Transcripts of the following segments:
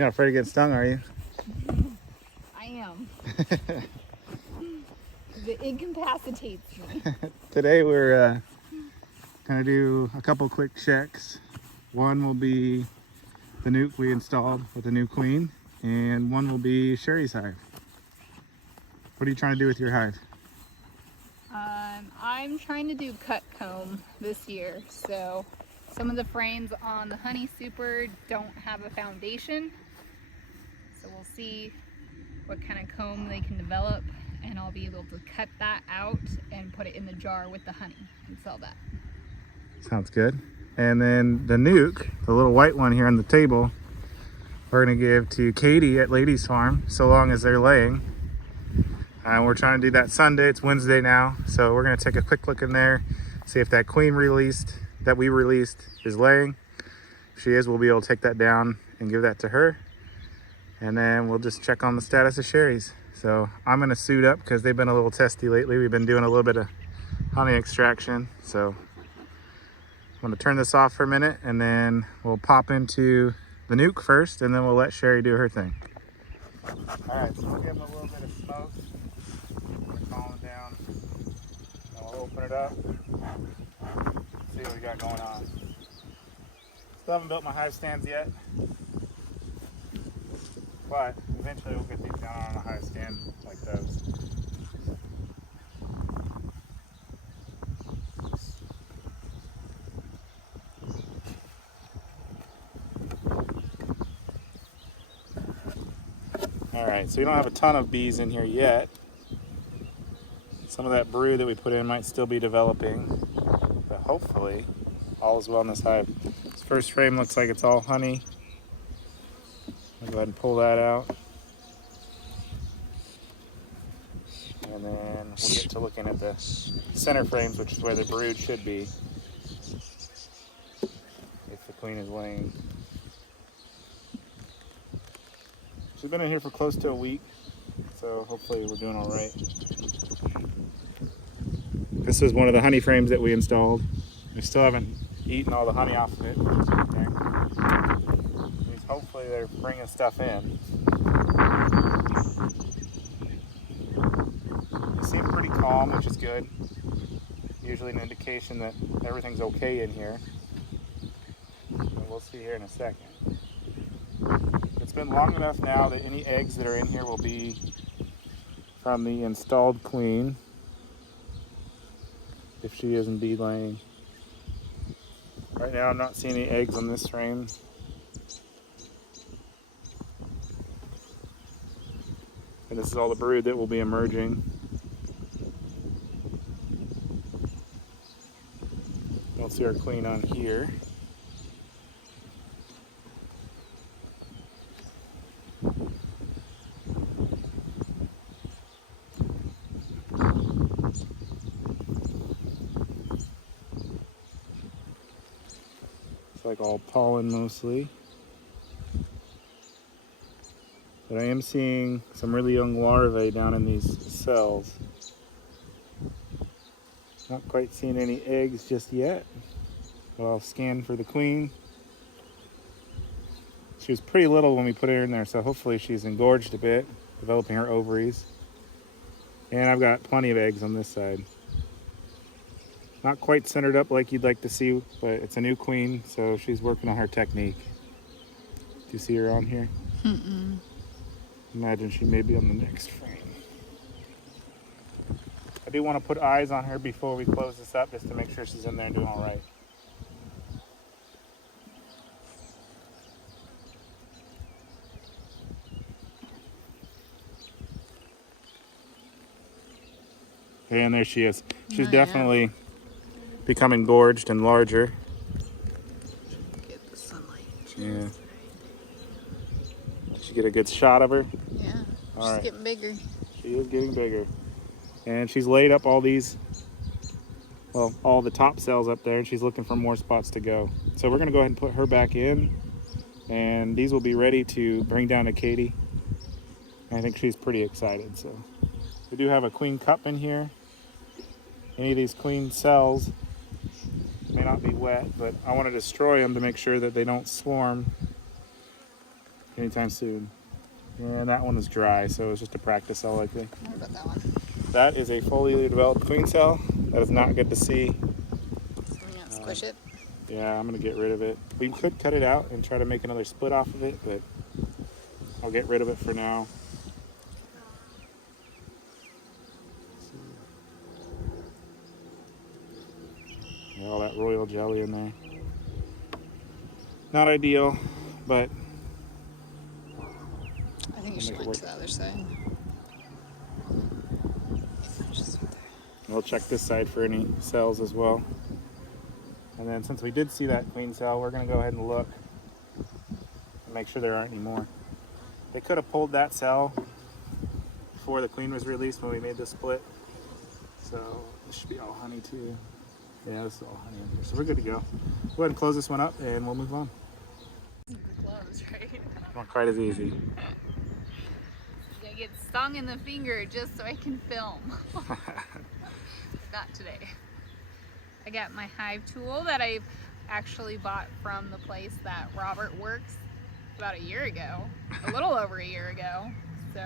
You're not afraid to get stung, are you? I am. It incapacitates me. Today we're gonna do a couple quick checks. One will be the nuke we installed with the new queen, and one will be Sherry's hive. What are you trying to do with your hive? I'm trying to do cut comb this year, so some of the frames on the Honey Super don't have a foundation, so we'll see what kind of comb they can develop, and I'll be able to cut that out and put it in the jar with the honey and sell that. Sounds good. And then the nuke, the little white one here on the table, we're gonna give to Katie at Lady's Farm, so long as they're laying. And we're trying to do that Sunday. It's Wednesday now, so we're gonna take a quick look in there, see if that queen that we released is laying. If she is, we'll be able to take that down and give that to her. And then we'll just check on the status of Sherry's. So I'm gonna suit up because they've been a little testy lately. We've been doing a little bit of honey extraction. So I'm gonna turn this off for a minute, and then we'll pop into the nuke first, and then we'll let Sherry do her thing. All right, so we'll give them a little bit of smoke. Calm it down. And we'll open it up. See what we got going on. Still haven't built my hive stands yet, but eventually we'll get these down on a hive stand like those. All right, so we don't have a ton of bees in here yet. Some of that brood that we put in might still be developing, but hopefully all is well in this hive. This first frame looks like it's all honey. I'll go ahead and pull that out. And then we'll get to looking at the center frames, which is where the brood should be, if the queen is laying. She's been in here for close to a week, so hopefully we're doing all right. This is one of the honey frames that we installed. We still haven't eaten all the honey off of it, which is a good thing. Means hopefully they're bringing stuff in. They seem pretty calm, which is good. Usually an indication that everything's okay in here. And we'll see here in a second. It's been long enough now that any eggs that are in here will be from the installed queen, if she is indeed laying. Right now I'm not seeing any eggs on this frame. And this is all the brood that will be emerging. Don't see our queen on here. It's like all pollen mostly. But I am seeing some really young larvae down in these cells. Not quite seeing any eggs just yet. But I'll scan for the queen. She was pretty little when we put her in there, so hopefully she's engorged a bit, developing her ovaries. And I've got plenty of eggs on this side. Not quite centered up like you'd like to see, but it's a new queen, so she's working on her technique. Do you see her on here? Mm-mm. Imagine she may be on the next frame. I do want to put eyes on her before we close this up, just to make sure she's in there and doing all right. Okay, and there she is. She's definitely becoming gorged and larger. Get the sunlight. Yeah. Did you get a good shot of her? Yeah, All she's right. getting bigger. She is getting bigger. And she's laid up all these, well, all the top cells up there, and she's looking for more spots to go. So we're gonna go ahead and put her back in, and these will be ready to bring down to Katie. I think she's pretty excited. So we do have a queen cup in here. Any of these queen cells may not be wet, but I want to destroy them to make sure that they don't swarm anytime soon. And that one is dry, so it's just a practice cell likely. What about that one? That is a fully developed queen cell. That is not good to see. So we're gonna squish it. Yeah, I'm gonna get rid of it. We could cut it out and try to make another split off of it, but I'll get rid of it for now. All that royal jelly in there. Not ideal, but I think you should went to the other side. we'll check this side for any cells as well. And then since we did see that queen cell, we're gonna go ahead and look and make sure there aren't any more. They could have pulled that cell before the queen was released when we made the split. So this should be all honey too. Yeah, this is all honey in here. So we're good to go. Go ahead and close this one up and we'll move on. Close, right? Not quite as easy. I get stung in the finger just so I can film. Not today. I got my hive tool that I've actually bought from the place that Robert works about a year ago, a little over a year ago. So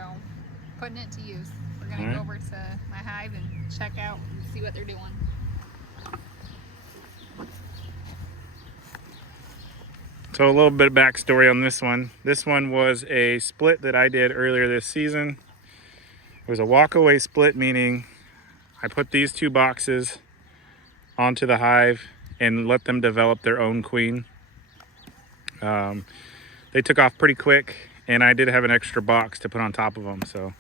putting it to use. We're gonna go over to my hive and check out and see what they're doing. So a little bit of backstory on this one. This one was a split that I did earlier this season. It was a walk-away split, meaning I put these two boxes onto the hive and let them develop their own queen. They took off pretty quick, and I did have an extra box to put on top of them. So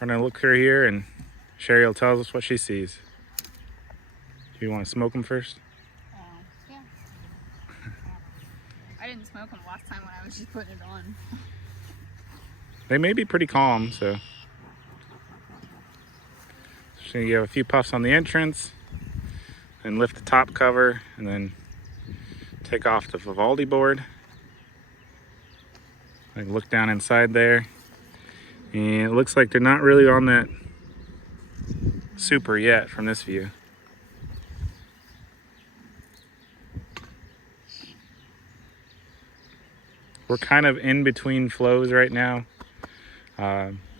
we're gonna look through here, and Sherry will tell us what she sees. Do you want to smoke them first? Yeah. I didn't smoke them last time when I was just putting it on. They may be pretty calm, so. So you have a few puffs on the entrance, and lift the top cover, and then take off the Vivaldi board. Like look down inside there, and it looks like they're not really on that super yet from this view. We're kind of in between flows right now.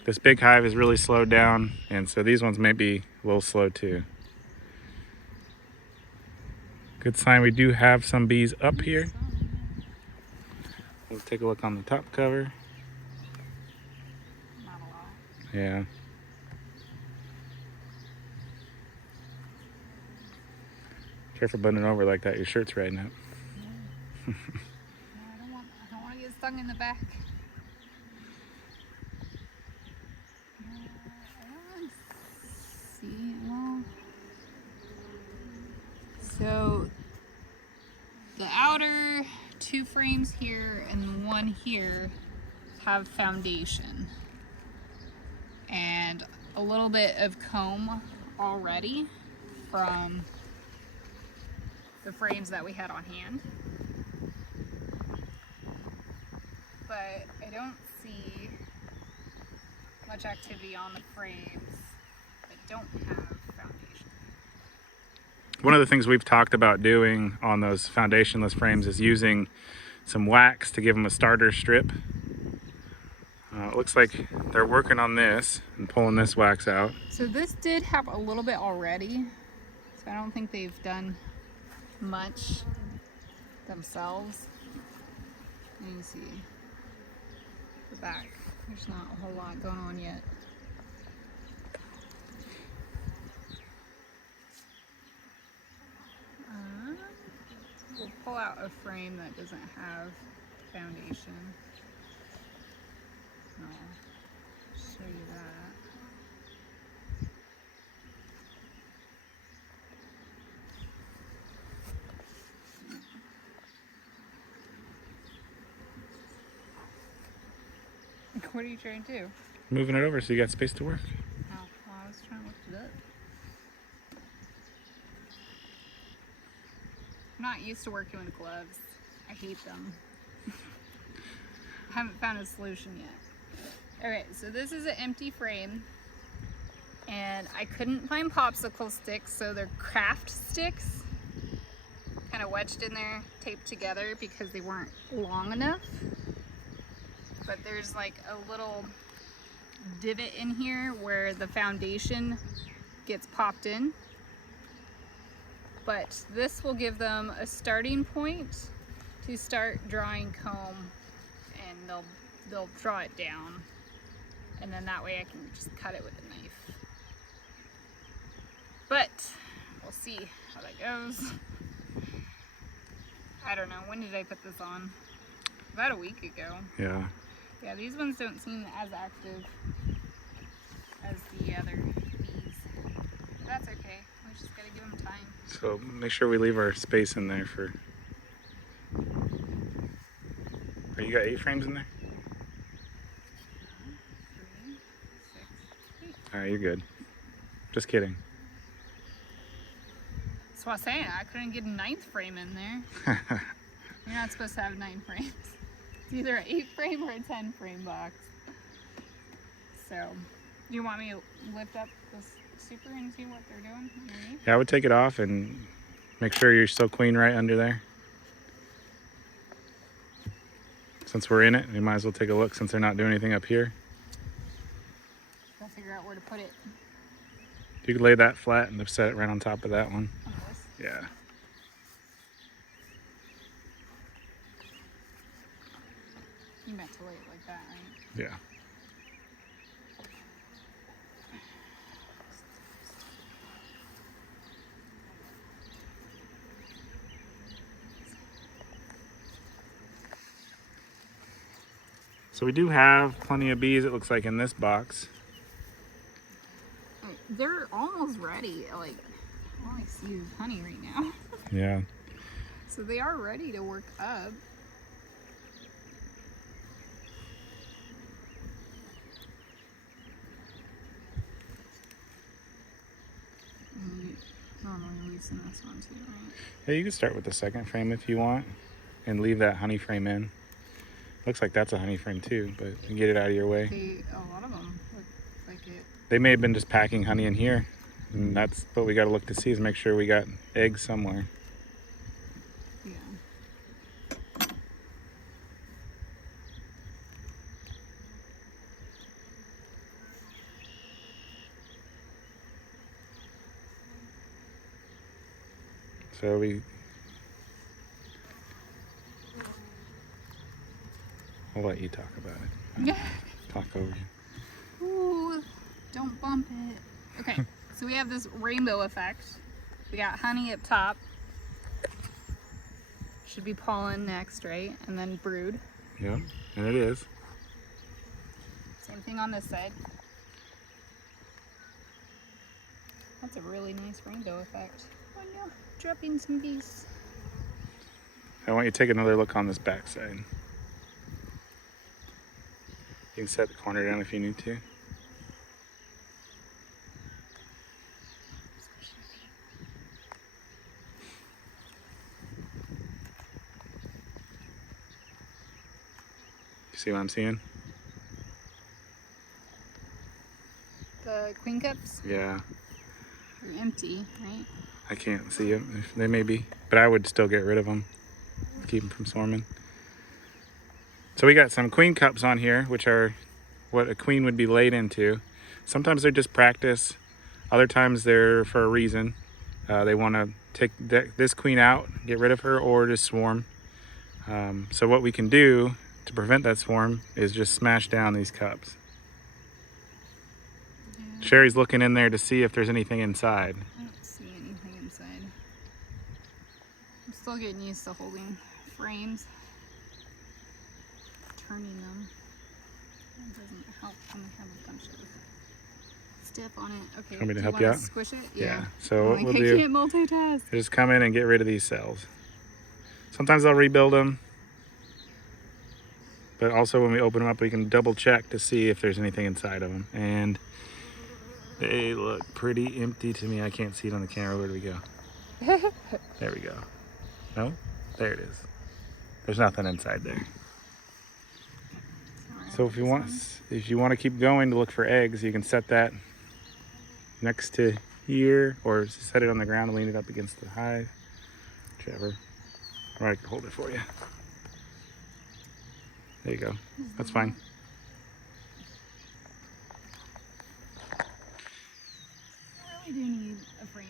This big hive is really slowed down, and so these ones may be a little slow too. Good sign we do have some bees up here. Let's take a look on the top cover. Not a lot. Yeah. Careful bending over like that, your shirt's riding up. Yeah, I don't want to get stung in the back. I don't see, well, so the outer two frames here and one here have foundation and a little bit of comb already from the frames that we had on hand. But I don't see much activity on the frames that don't have foundation. One of the things we've talked about doing on those foundationless frames is using some wax to give them a starter strip. It looks like they're working on this and pulling this wax out. So this did have a little bit already, so I don't think they've done much themselves. Let me see the back. There's not a whole lot going on yet. We'll pull out a frame that doesn't have foundation. I'll show you that. What are you trying to do? Moving it over so you got space to work. Oh, well, I was trying to lift it up. I'm not used to working with gloves. I hate them. I haven't found a solution yet. Okay, so this is an empty frame, and I couldn't find popsicle sticks, so they're craft sticks, kind of wedged in there, taped together because they weren't long enough. but there's like a little divot in here where the foundation gets popped in. But this will give them a starting point to start drawing comb, and they'll draw it down, and then that way I can just cut it with a knife. But we'll see how that goes. I don't know, when did I put this on? About a week ago. Yeah. Yeah, these ones don't seem as active as the other bees. But that's okay. We just gotta give them time. So make sure we leave our space in there for... Oh, you got 8 frames in there? 3, 6, 8. Alright, you're good. Just kidding. That's what I'm saying. I couldn't get a 9th frame in there. You're not supposed to have 9 frames. It's either an 8 frame or a 10 frame box. So, do you want me to lift up this super and see what they're doing underneath? Yeah, I would take it off and make sure you're still queen right under there. Since we're in it, we might as well take a look since they're not doing anything up here. Gotta figure out where to put it. You could lay that flat and set it right on top of that one. On this. Yeah. You meant to lay it like that, right? Yeah. So we do have plenty of bees, it looks like, in this box. They're almost ready. Like, all I see is honey right now. Yeah. So they are ready to work up. And you normally loosen this one too, right? Yeah, you can start with the second frame if you want and leave that honey frame in. Looks like that's a honey frame too, but you get it out of your way. A lot of them look like it. They may have been just packing honey in here. And that's what we got to look to see is make sure we got eggs somewhere. Yeah. So I'll let you talk about it. Yeah. Talk over you. Ooh, don't bump it. Okay, so we have this rainbow effect. We got honey up top. Should be pollen next, right? And then brood. Yep, and it is. Same thing on this side. That's a really nice rainbow effect. Oh no, dropping some bees. I want you to take another look on this back side. You can set the corner down if you need to. You see what I'm seeing? The queen cups Yeah, are empty, right? I can't see them. They may be, but I would still get rid of them. Keep them from swarming. So we got some queen cups on here, which are what a queen would be laid into. Sometimes they're just practice. Other times they're for a reason. They want to take this queen out, get rid of her, or just swarm. So what we can do to prevent that swarm is just smash down these cups. Yeah. Sherry's looking in there to see if there's anything inside. I don't see anything inside. I'm still getting used to holding frames, turning them. It doesn't help when I have a bunch of stuff on it. Okay. Want me to do help you you wanna out? Squish it? Yeah. So I'm what like, we'll I do can't multitask. is just come in and get rid of these cells. Sometimes I'll rebuild them. But also when we open them up, we can double check to see if there's anything inside of them. And they look pretty empty to me. I can't see it on the camera. Where do we go? There we go. No? There it is. There's nothing inside there. So if you want to keep going to look for eggs, you can set that next to here, or set it on the ground and lean it up against the hive, whichever. Or I can hold it for you. There you go. That's fine. I really do need a frame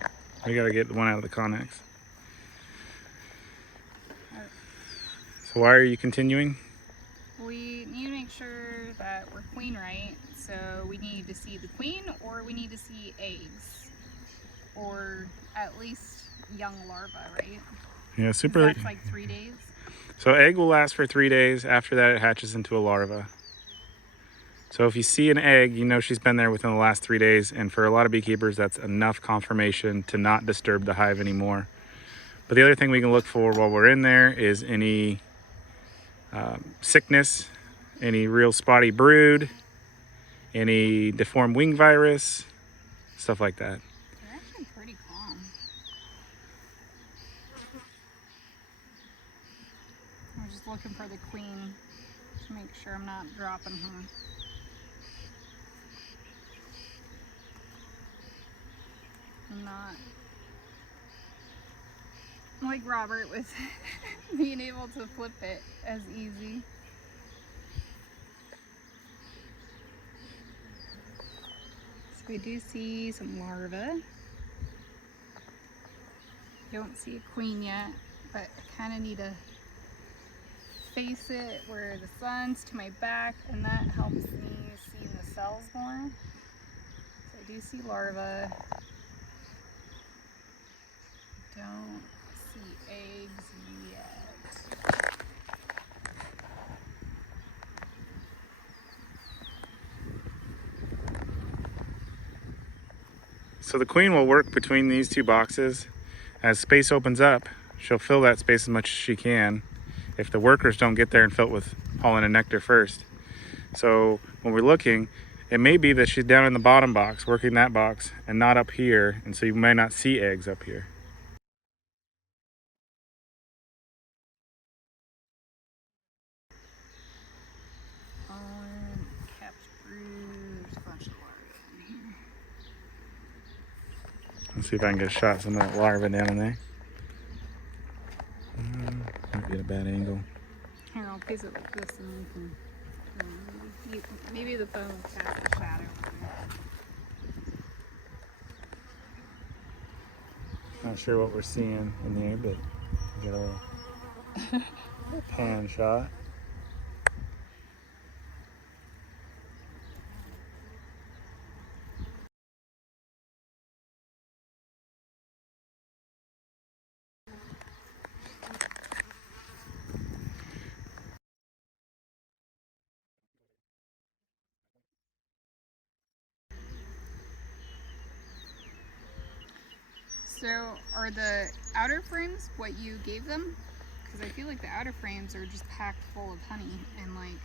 holder. We gotta get one out of the Connex. So why are you continuing? We need to make sure that we're queen right. So we need to see the queen, or we need to see eggs, or at least young larvae, right? Yeah, super. That's like 3 days. So egg will last for 3 days. After that, it hatches into a larva. So if you see an egg, you know she's been there within the last 3 days. And for a lot of beekeepers, that's enough confirmation to not disturb the hive anymore. But the other thing we can look for while we're in there is any sickness, any real spotty brood, any deformed wing virus, stuff like that. They're actually pretty calm. I'm just looking for the queen to make sure I'm not dropping her. I'm not like Robert with being able to flip it as easy. So we do see some larvae. Don't see a queen yet, but I kind of need to face it where the sun's to my back, and that helps me see the cells more. So I do see larvae. Don't see eggs yet. So the queen will work between these two boxes. As space opens up, she'll fill that space as much as she can if the workers don't get there and fill it with pollen and nectar first. So when we're looking, it may be that she's down in the bottom box, working that box, and not up here, and so you may not see eggs up here. Pollen, capped brood, there's a bunch of larvae in here. Let's see if I can get a shot of some of that larva down in there. Might be at a bad angle. Here, I'll place it like this and we can, maybe the phone will cast a shadow. Not sure what we're seeing in there, but we got a little pan shot. So are the outer frames what you gave them? Because I feel like the outer frames are just packed full of honey, and like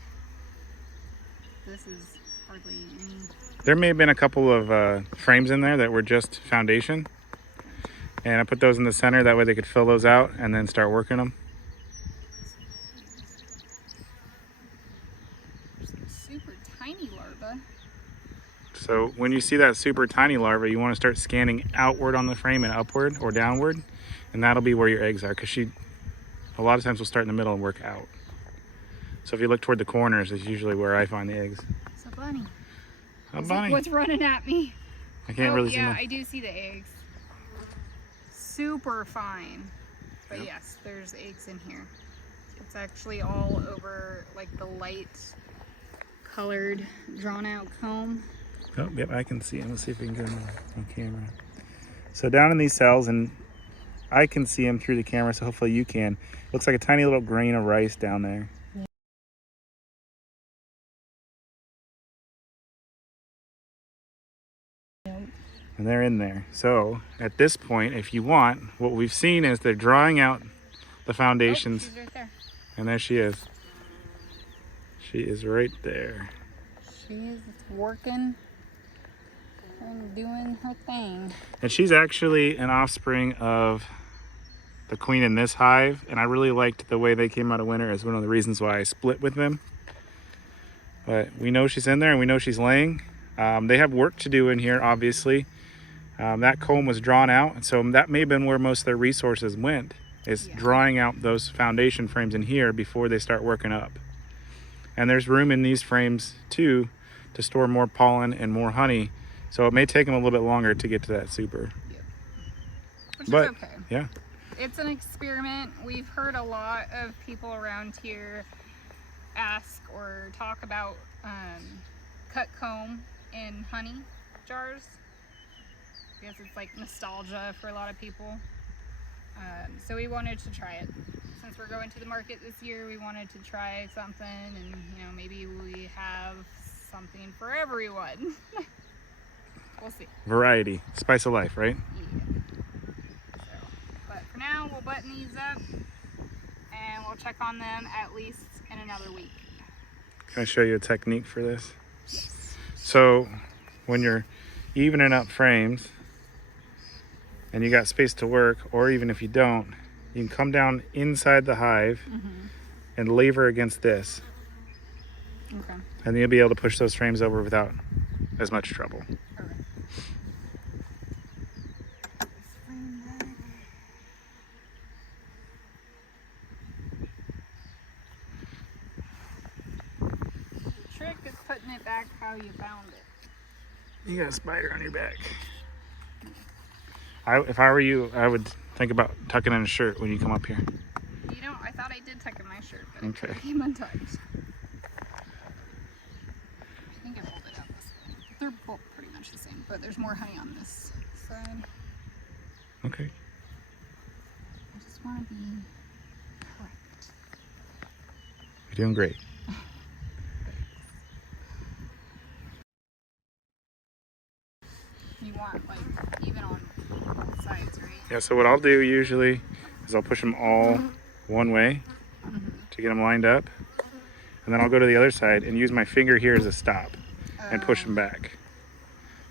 this is hardly any. There may have been a couple of frames in there that were just foundation, and I put those in the center, that way they could fill those out and then start working them. Some super tiny larvae. So when you see that super tiny larva, you want to start scanning outward on the frame and upward or downward, and that'll be where your eggs are, because she a lot of times will start in the middle and work out. So if you look toward the corners, is usually where I find the eggs. It's a bunny. A bunny. What's running at me? I can't really see yeah, them. I do see the eggs. Super fine. But Yep. yes, there's eggs in here. It's actually all over like the light colored drawn out comb. Oh, yep, I can see them. Let's see if we can get them on camera. So down in these cells, and I can see them through the camera, so hopefully you can. Looks like a tiny little grain of rice down there. Yep. And they're in there. So at this point, if you want, what we've seen is they're drawing out the foundations. Oh, she's right there. And there she is. She is right there. She is working and doing her thing. And she's actually an offspring of the queen in this hive, and I really liked the way they came out of winter as one of the reasons why I split with them. But we know she's in there and we know she's laying. They have work to do in here, obviously. That comb was drawn out, and so that may have been where most of their resources went. is Yeah. drawing out those foundation frames in here before they start working up. And there's room in these frames too to store more pollen and more honey. So it may take them a little bit longer to get to that super. Yep. Which But is okay. yeah, It's an experiment. We've heard a lot of people around here ask or talk about cut comb in honey jars, because it's like nostalgia for a lot of people. So we wanted to try it. Since we're going to the market this year, we wanted to try something, and you know, maybe we have something for everyone. We'll see. variety, spice of life, right? Yeah. So, but for now, we'll button these up, and we'll check on them at least in another week. Can I show you a technique for this? Yes. So when you're evening up frames and you got space to work, or even if you don't, you can come down inside the hive and lever against this, Okay. and you'll be able to push those frames over without as much trouble. All right. The trick is putting it back how you found it. You got a spider on your back. If I were you, I would think about tucking in a shirt when you come up here. You know, I thought I did tuck in my shirt, but Okay. it came untucked. I think I rolled it out this way. They're both pretty much the same, but there's more honey on this side. Okay. I just want to be correct. You're doing great. You want, like, even on both sides, right? Yeah, so what I'll do usually is I'll push them all one way to get them lined up. And then I'll go to the other side and use my finger here as a stop and push them back.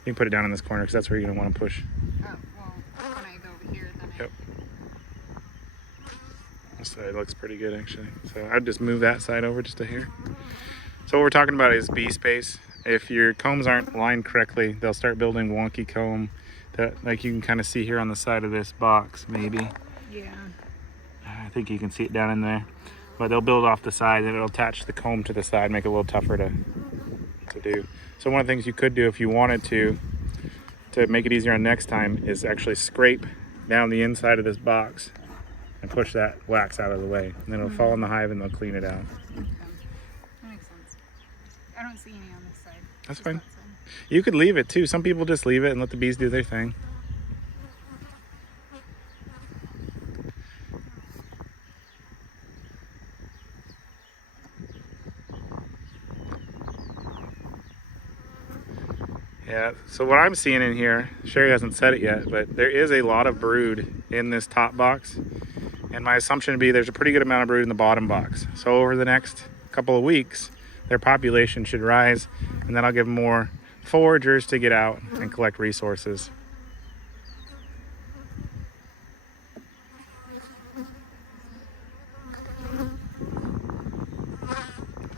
You can put it down in this corner because that's where you're going to want to push. Oh, well, when I go over here, then Yep. This side looks pretty good actually. So I'd just move that side over just a hair. So what we're talking about is bee space. If your combs aren't lined correctly, they'll start building wonky comb that, like you can kind of see here on the side of this box, maybe. Yeah. I think you can see it down in there. But they'll build off the side and it'll attach the comb to the side, make it a little tougher to do. So one of the things you could do if you wanted to make it easier on next time is actually scrape down the inside of this box and push that wax out of the way. And then it'll fall in the hive and they'll clean it out. Okay. That makes sense. I don't see any on this side. That's Just fine. that side. You could leave it too. Some people just leave it and let the bees do their thing. Yeah, so what I'm seeing in here, Sherry hasn't said it yet, but there is a lot of brood in this top box. And my assumption would be there's a pretty good amount of brood in the bottom box. So over the next couple of weeks, their population should rise, and then I'll give them more foragers to get out and collect resources.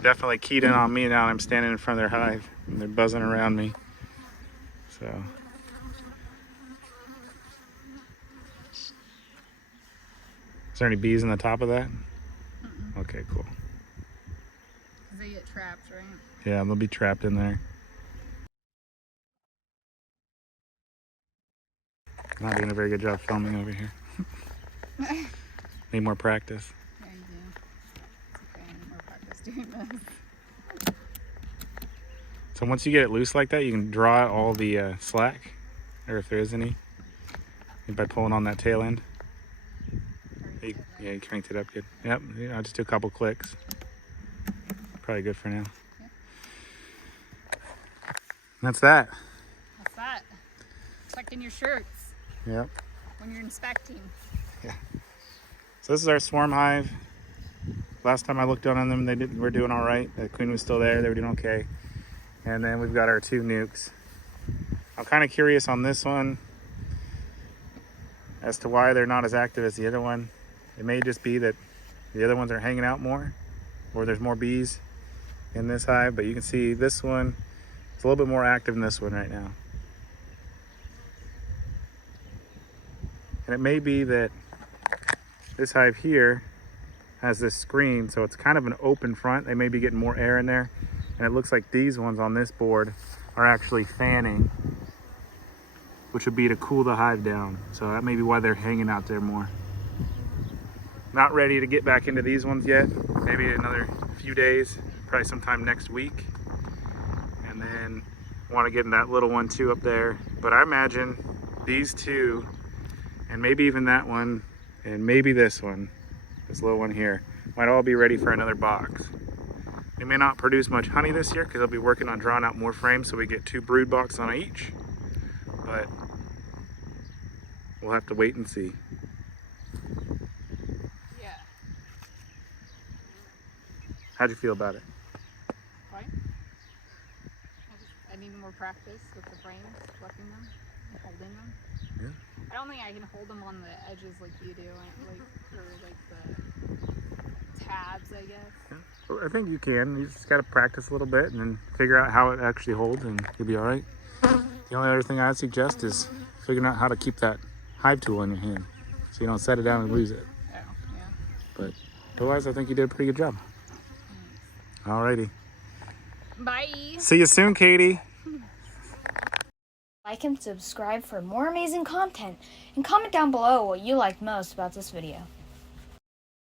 Definitely keyed in on me now. I'm standing in front of their hive and they're buzzing around me. So is there any bees in the top of that? Okay, cool. Because they get trapped, right? Yeah, they'll be trapped in there. Not doing a very good job filming over here. Need more practice. Yeah, you do. It's okay. I need more practice doing this. So once you get it loose like that, you can draw out all the slack, or if there is any, by pulling on that tail end. Yeah, you cranked it up good. Yep, yeah, I'll just do a couple clicks. Probably good for now. Yeah. That's that. What's that? Tuck in your shirts Yep. when you're inspecting. So this is our swarm hive. Last time I looked down on them, were doing all right. The queen was still there. They were doing okay. And then we've got our two nukes. I'm kind of curious on this one as to why they're not as active as the other one. It may just be that the other ones are hanging out more, or there's more bees in this hive, but you can see this one is a little bit more active than this one right now. And it may be that This hive here has this screen, so it's kind of an open front. They may be getting more air in there. And it looks like these ones on this board are actually fanning, which would be to cool the hive down. So that may be why they're hanging out there more. Not ready to get back into these ones yet. Maybe another few days, probably sometime next week. And then want to get in that little one too up there. But I imagine these two, and maybe even that one, and maybe this one, this little one here, might all be ready for another box. We may not produce much honey this year because I'll be working on drawing out more frames so we get 2 brood boxes on each. But we'll have to wait and see. Yeah. How'd you feel about it? Fine. I need more practice with the frames, fluffing them, and holding them. Yeah. I don't think I can hold them on the edges like you do, or like the tabs, I guess. Yeah. Well, I think you can. You just got to practice a little bit and then figure out how it actually holds, and you'll be all right. The only other thing I'd suggest is figuring out how to keep that hive tool in your hand so you don't set it down and lose it. Oh, yeah. But otherwise, I think you did a pretty good job. Alrighty. Bye. See you soon, Katie. Like and subscribe for more amazing content, and comment down below what you liked most about this video.